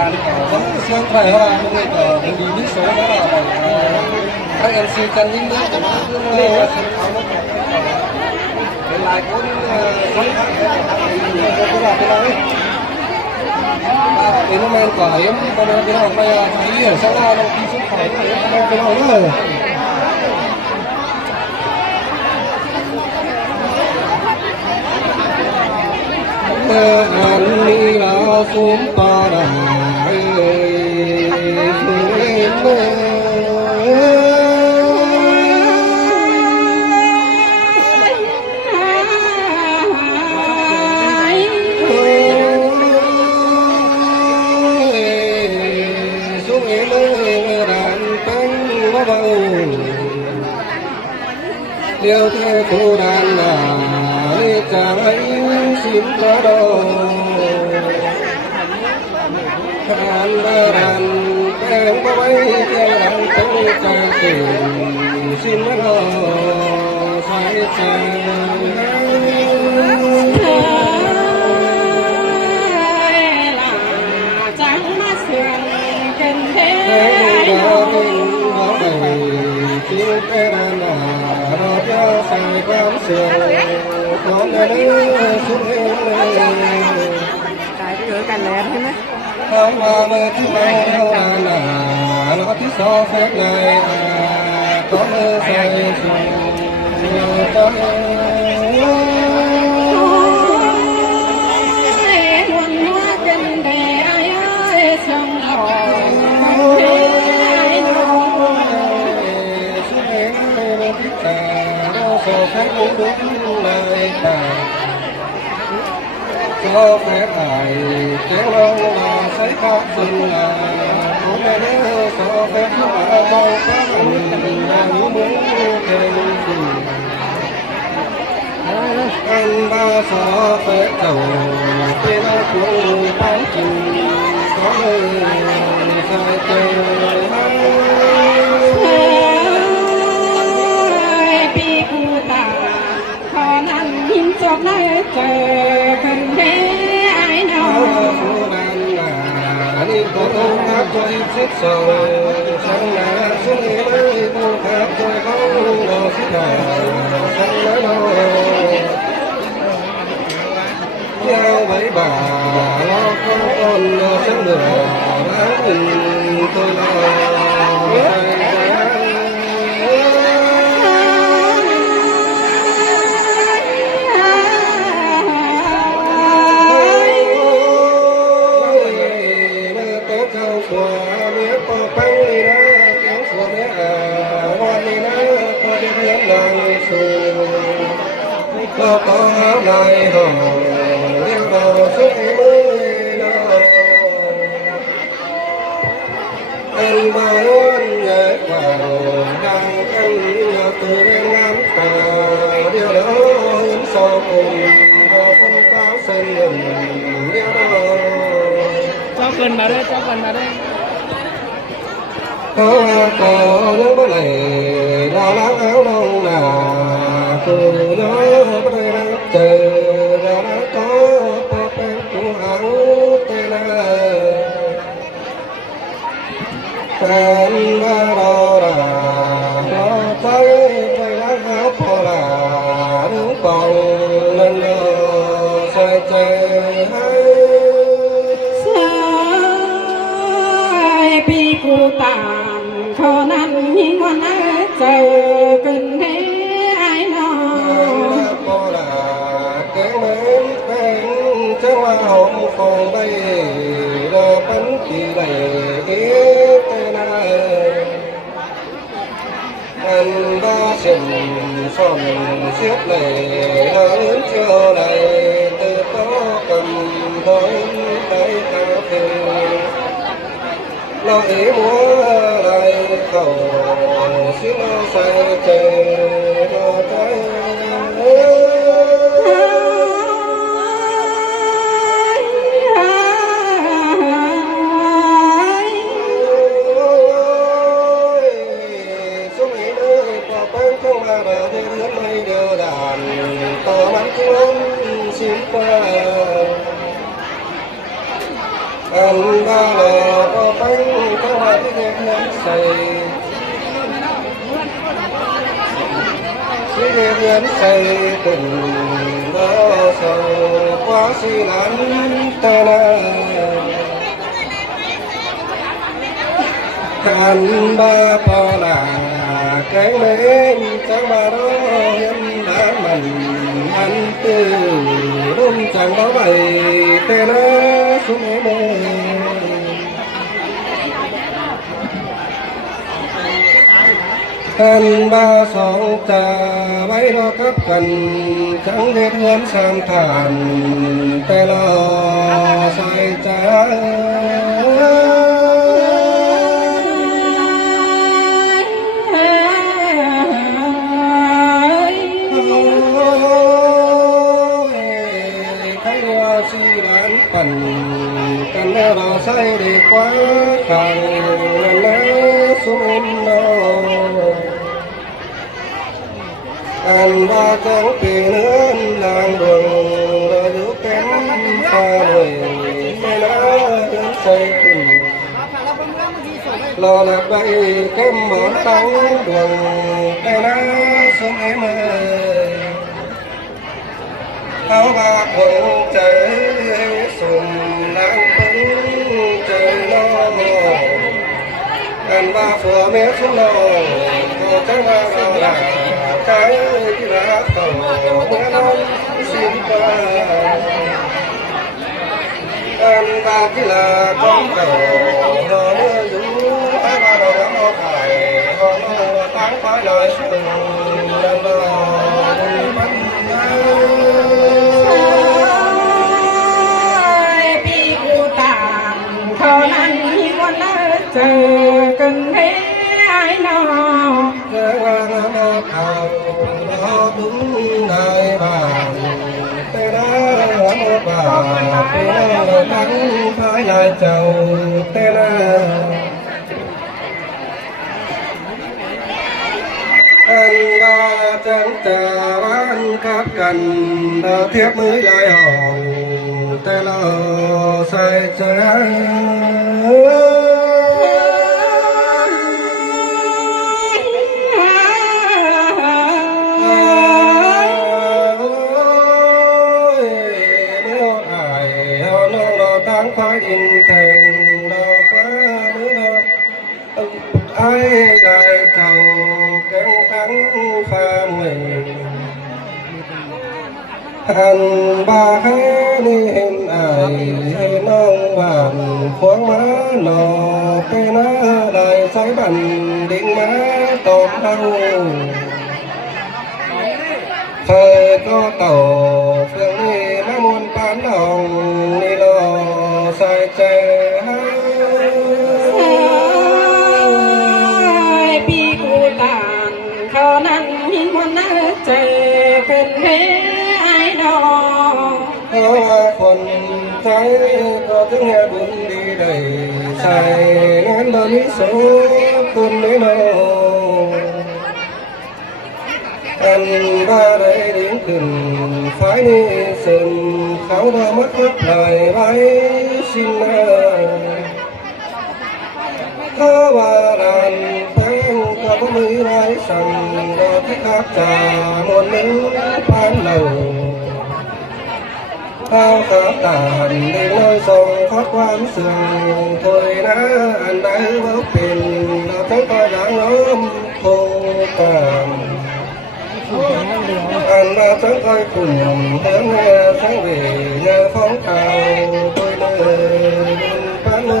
đàn vẫn xuyên thời hoa những người ở đi những số đó là các MC cần những nước của nó lại cũng cái nó men quả hiếm còn cái nào bây giờ thấy ở sau đó nó đi xuất khẩu cái nào nữa anh đi là xuống ta đài liêu theo cô đàn là đi cả ấy xin có đâu đàn đàn em có mấy cái đàn tôi càng tìm xin mất lo phải sai quan sườn con đứa xuống cái cửa cành lẹn thế đấy hôm qua mơ thứ hai là nó thứ so phép này có mơ say có muôn hoa tình để ai ơi sông hồ cho phép uống đúng lời ta cho phép ai kéo lâu là sẽ khác dừng là cũng là nhớ cho phép mà mong các anh là những muốn thêm gì anh ba cho phép đầu tên của bán trình có nơi sai chơi chọc lại chờ cần thế ai nào đi có không hát cho em xích sầu sáng là xuống đi với cô hát cho không đồ xích hà sáng nói đâu giao với bà lo con sáng lửa đã mình tôi lo có áo lại hồ đeo đầu suốt mới nào anh ba luôn nhảy vào đang anh từ bên nam tà điều đó hướng sau cùng phân táo xanh ngừng điều đó cho cần vào đây có những bức này lo lắng áo đông là từ đó bắt đầu đang chờ ra đã có bắp em của áo tê la anh ba đó là nó thấy tay lá áo phò là đứng còn lên xoay chơi hay sai bị cô tàn khó năn nhưng con ai chờ cần thế ai nào cô là cái mến quen cháu hồng còn đây là bánh chỉ đầy ý tên anh ba xin son xiết này lớn chưa này từ đó cầm đôi tay cà phê lo ý múa lại cầu xin say trời trái xuống ý nơi qua bánh không mà bà đi đến mây đều đàn to bắn cuốn xin qua anh ba lò có bánh có hai đẹp nắng say cái đẹp nắng say từng đó sầu quá xì lắm ta na anh ba po là cái lên chẳng ba đó nhân đã mình anh tư đúng chẳng có bày tê nó xuống đây anh ba song trà bấy lo cấp cần chẳng biết hướng sang thản tê lo sai trái cần nó say để quá càng nó xuống nó anh ba chẳng kỳ nữa làng đường rồi giữ kém pha người mê nó đứng say cùng lo lạc bay kém món tóc đường tay nó xuống em ơi áo ba quần trời sùng đang phấn trời lo mồ anh ba phùa mé xuống lo có trái ba lo là cái lá tàu mé non xin qua anh ba chỉ là con tàu lo mưa dữ ai ba lo nó phải lo tán phải lời sừng lần lo bánh chờ cần thế ai nó thầu nó đúng nơi bà tê đó một bà tê đó thắng phải lại chầu tê đó anh ba chẳng trà bán cáp cần đó thiếp mới lại hòn tê lo say trái phải in thành lo quá nữa đâu ai lại cầu kén thắng pha mình hành ba khé đi hình ai hay non vàng khoáng má nọ cây nó lại sái bằng điện má tột đâu thời có tàu phương đi má muôn bán đồng đi lo sai chạy hai pi cụ tàn khó năn hiên quan nát chạy cần thế ai đó có phần trái có tiếng nghe buồn đi đầy sai nên bao nhiêu số con đấy nó anh ba đây đến gần phải đi sừng khảo đó mất khắp lời bay xin có ba đàn phèn có bóng mỹ lái sầm đó thích hát trà một nữ ban đầu thao khắp tàn đi nơi sông phát quan sừng thôi đã anh đã bốc tiền nó thấy coi đã ngóm khô tàn anh ba sáng coi cùng hướng nghe sáng về nhờ phóng cao tôi nơi bán ba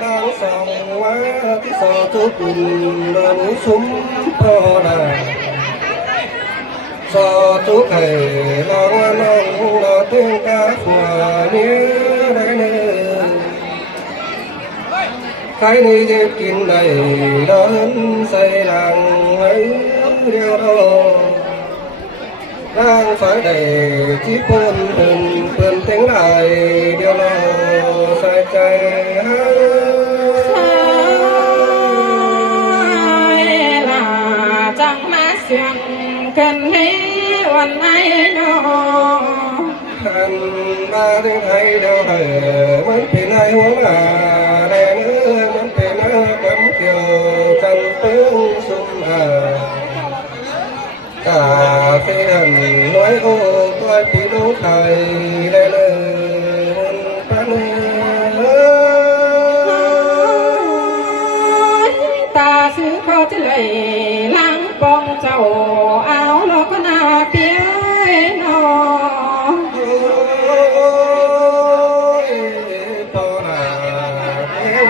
đang sòng quá cái sò chú cùng đôi núi súng to đà so chú thầy lo ngoan non lo tiếng ca phùa nhớ đấy nè cái này dép kín đầy lớn xây làng ấy đeo đâu đang phải đầy chiếc quân hình vườn tiếng lại đeo lo sai chạy chuyện cần thếวันไหนเนาะ ท่านมาถึงให้เดียวให้มันเป็นให้หัวหน้าแดงมันเป็นกำเกี่ยวจันตึงสุมกาเทียนน้อยโอ้ก้อยปีลูกไทยได้เลยปันตาซื้อเขาจะเลยล้างปองเจ้าเอาแล้วก็น่าเปียนอต่อหน้าเอ้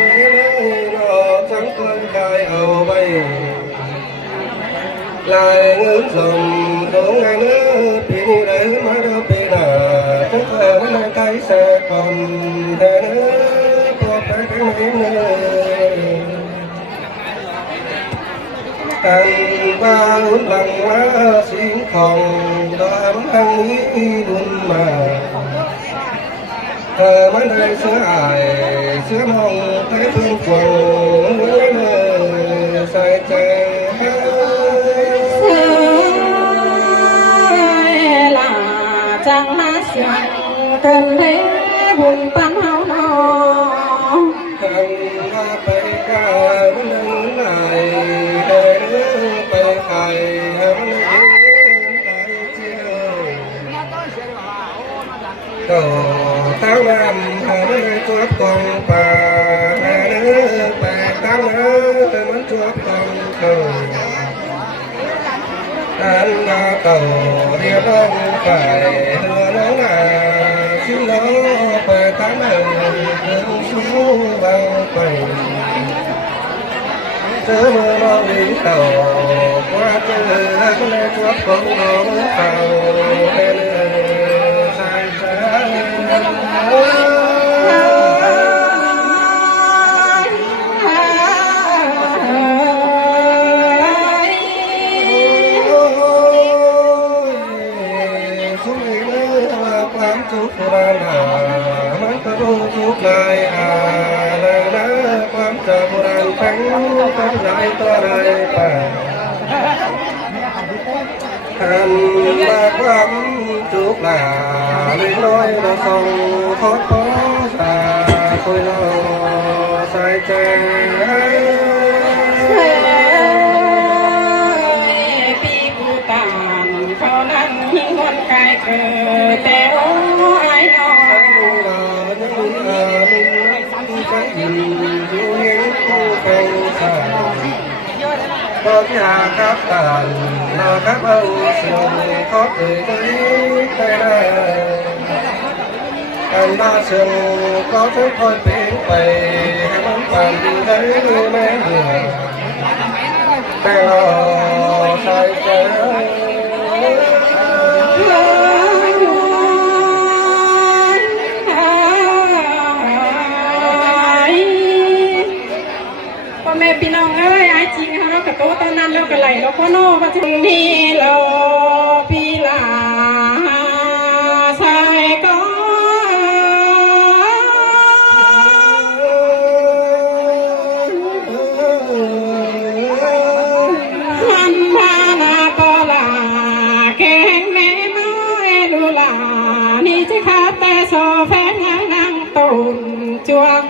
ยรอจังเกินกายเอาไว้ลายเงินส่งตรงไงเนื้อปีนี้ได้มาเดินปีหน้าจังเคยมันได้ไกลแสกก่อนเดินพอไปถึงไหนเนื้อกันว่าลุ้นหลังว่าสิ่งของดอกทั้งนี้ดุนมาเธอมันได้เสื้ออายเสื้อมองไปถึงฝั่งเมื่อใส่ใจlà chẳng má xiang cần thế buồn pan hao no กันว่าไปกามันนั่งไหนเดินไปไข่ให้มันเห็นใจเจียวก็ตั้งน้ำให้มันได้ตัวกองป่าให้เนื้อแปลกตั้งเนื้อมันตัวกองเก่าอันว่าเก่าเรียบร้อยไปเรือน้องนาชิ้นน้องไปตั้งเนื้อเดินสู้บางไปเจอเมื่อเราวิ่งเต่าว่าเจอคนในตัวกองน้องเต่าให้เนื้อใส่ใจทุกรานามันก็รู้ทุกนายอะไรนะความจำโบราณแฝงกับนายตัวใดป่าท่านมาความทุกหลาเล็กน้อยเราส่งขอขอสาคุยรอใส่ใจปีกูตามเขานั้นหิ้งวันกายเกิดแต่โอ้ไอ้น้องก็ที่หาครับกันนะครับเอาเสียงก็เอ่ยได้ได้การมาเสียงก็ทุกคนเป็นไปให้มันผ่านดีได้แม่เหนื่อยแต่เราใส่ใจแม่พี่น้องเอ้ยไอ้จริงเขาเรากับโตตอนนั้นเราก็ไหลเราก็โน่มาถึงนี่เราพี่ลาใส่ก็มันพานาปลาแกงแม่ไม้ดูลานี่จะขาดแต่โซแฟนยังนั่งตุ่นจวง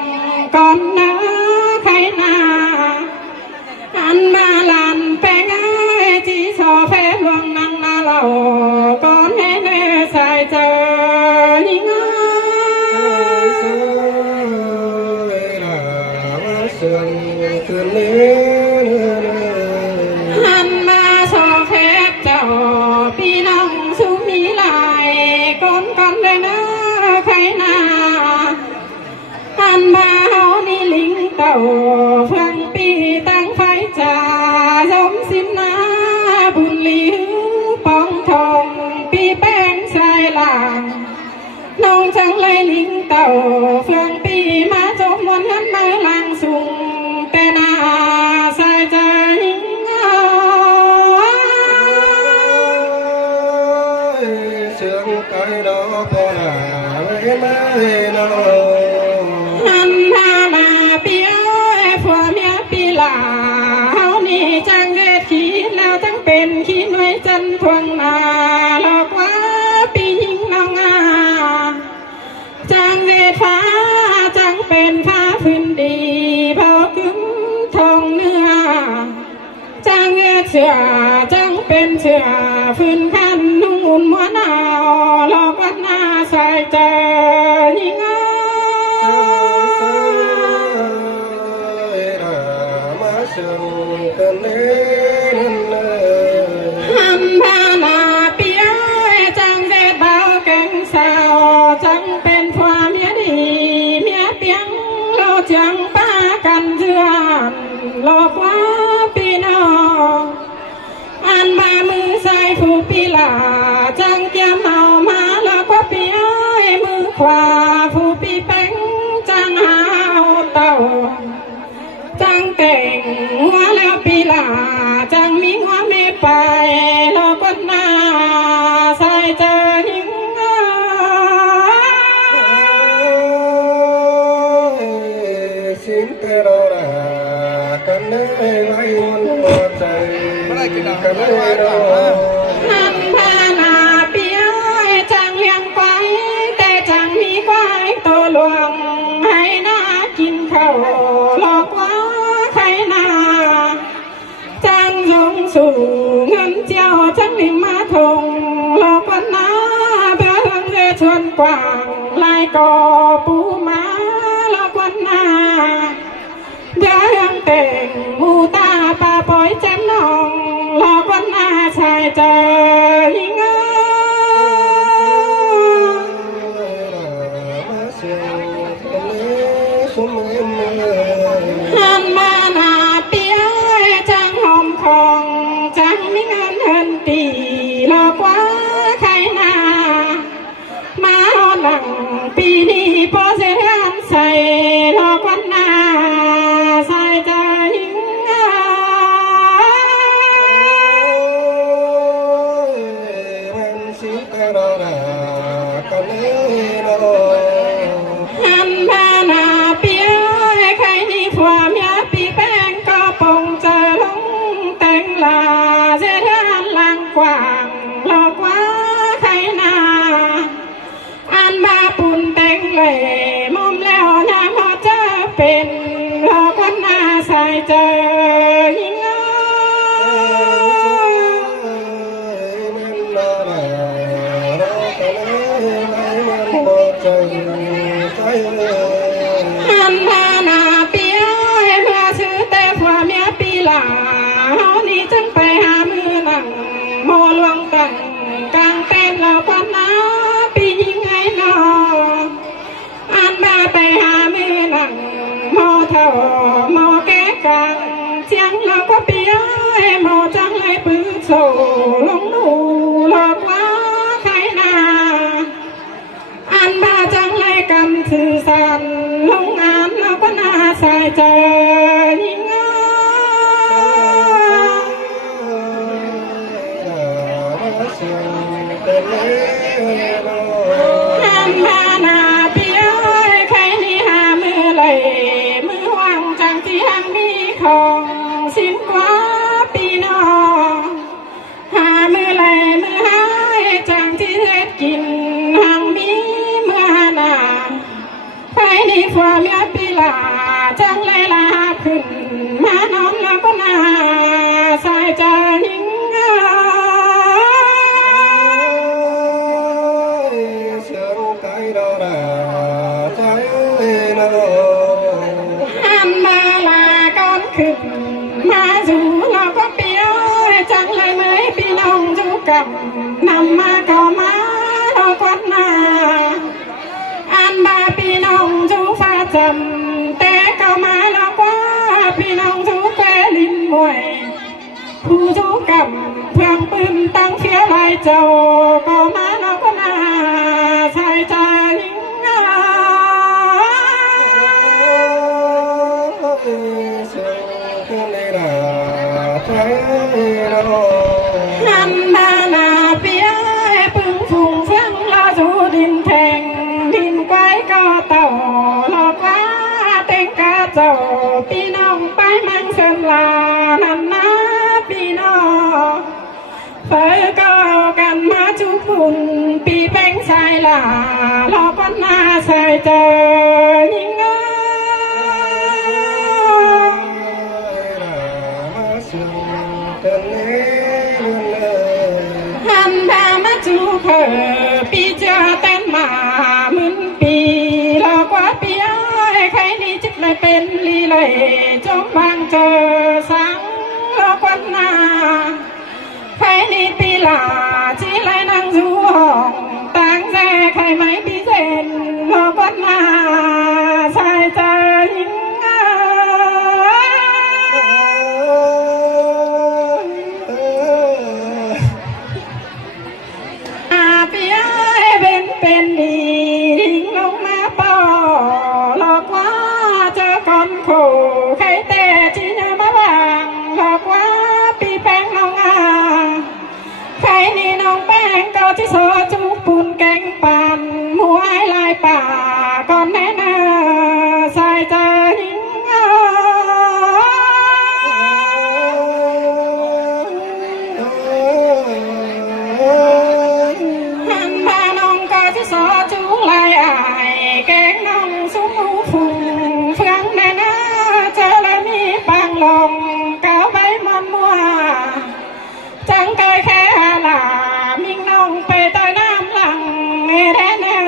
ก่อนนะใครนาอันมาลันแปงไอ้จีโซเฟลวงนั่งนาเราก่อนให้เนื้อใส่เจอยิ่งอ่ะอันมาโซเฟเจ้าพี่น้องสุมีลายก่อนกันเลยนะใครนาอันมาเฮานี่ลิงเต่าฟังปีตั้งไฟจ่าสมสินนาบุญลีปองทองปีแป้งใส่ลางน้องจังไรลิงเต่าฟังปีมาจมวันหันมาลางสูงแต่นาใส่ใจเสียงไก่ดอกพอหน้าไม่มาเห็นอันนามาเปียวผัวเมียปีลาเฮานี่จังเด็ดขีดแล้วจัง เป็นขี้น้อยจันทวงนาหลอกว่าปียิงน้องอาจังเวทฟ้าจังเป็นฟ้าพื้นดีพอกึ้งทองเนื้อจังเสือจังเป็นเสือพื้นคันนุ่งอุ่นมัวหนาวหลอกว่าหน้าใส่เจอยิงหันพานาเปียจังเวทเบาแก่งสาวจังเป็นความเมียดีเมียเปียงเราจังป้ากันเถื่อนหลอกว่าปีน้องอันมามือใส่ผู้ปีลาจังเกี่ยมเอามาหลอกว่าเปียมือขวาผู้ปีแป้งจังหาเต่าจังแต่งหัวแล้วปีลาจังมีหัวไม่ไปหลอกว่าหน้าใส่เจอหิงสิ่งเตโรรากันเลยไว้วันหัวใจกันเลยรอหันพานาเปียจังเลี้ยงควายแต่จังมีควายตัวหลวงให้นากินข้าวหลอกว่าใครนาจังยงสู่เงินเจ้าจังลิมมาทงหลอกว่านาเบื่อเรื่องเรือชวนกว้างลายก่อปูมาหลอกว่านาเบื่อเรื่องแต่งมูตาปาปอยแจ่มนองหลอกว่านาชายเจอยิงหันมานาเปียจังหอมของจังมีเงินเฮินตีหลอกว่าใครนามาหลังปีนี้พอเสียนใส่หลอกว่านาใส่ใจยิงหันพานาเปียใครนี่ผัวเมียปีแป้งก็ปงเจอลงแต่งลาเสียทานลังกว้างหลอกว่าใครนาอันบาปุ่นแต่งเลยมุมแล้วน้ำพอเจอเป็นหลอกว่านาใส่เจอยิงหันพานาเปียเพื่อซื้อแต่ผัวเมียปีหลาเฮานี่จึงไปหามือหนังโมลวงตั้งกลางเต้นแล้วพอนาปียิงไงนออันมาไปหามือหนังโมเท่าโมแก่กลางเสียงเราก็เปียโมจังเลยปื้อโซลงดูหลอกว่าใครนาอันมาจังเลยกำถือสันลงอ่านแล้วก็น่าใส่ใจยิงหันมานาเปียใครนี่หามือไหลมือว่างจังที่หังมีของสิ้นกว่าปีนอหามือไหลมือหายจังที่เฮ็ดกินหังมีเมื่อนาใครนี่ผัวเมียปีลาจังเลยลาขึ้นมานอนแล้วก็น่าใส่ใจยิงหันมาลาก่อนขึ้นมาสู่เราก็เปียวจังเลยไหมพี่น้องจูกับนำมาก็มาเราก็นาอันมาพี่น้องจูฟ้าจำแต่ก็มาเราก็พี่น้องจูแกลินมวยผู้จูกับเพื่อนปืนตั้งเฟี้ยวไรเจ้าก็มาเราก็นาใส่ใจหันมานาเปียปึงฝุ่งเฟืองเราจูดินแทงดินไว้ก็เต่าหลอกว่าเต็งกาเจ้าพี่น้องไปมังเสนลานันนาพี่น้อง เปิดก็กันมาจุกุนปีแป้งสายหลารอปันนาใส่เจอยิ่งอ่ะหันพามาจูเผอปีเจอเต้นมามึนปีรอกว่าปีอ้อยใครนี่จึกเลยเป็นลีเลยจงบางเจอสังรอกวันนาใครนี่ปีหลาจีไรนั่งจูห้องตั้งใจใครไม่ปีเซนรอกวันนาใส่เจอยิ่งอ่ะเป็นดีทิ้งลงมาเป่าหลอกว่าเจอก่อนขู่ใครแต่จีนมาบางหลอกว่าปีแป้งน้องอาใครนี่น้องแป้งก็ที่โซจุกปูนแกงปั่นหัวไอ้ลายป่าก่อนแน่นาใส่เจอหิงสอจูลายอายแกงน้องสุมูฟุงเฟืองแน่นาเจอแล้วมีปังลงเก้าใบมันมัวจังกายแค่หลามิ่งน้องไปต่อยน้ำหลังแน่แน่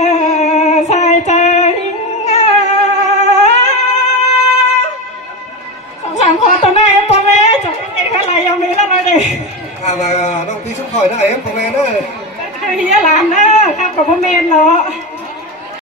ใส่เจอหิง2-3 คนตัวไหนพ่อแม่จบยังไงอะไรยังมีแล้วเลยดิmàน้องพี่ชุ่มข่อยได้เอ็มของแม่เด้อเฮียหลานเนอะครับกับพ่อแม่เนาะ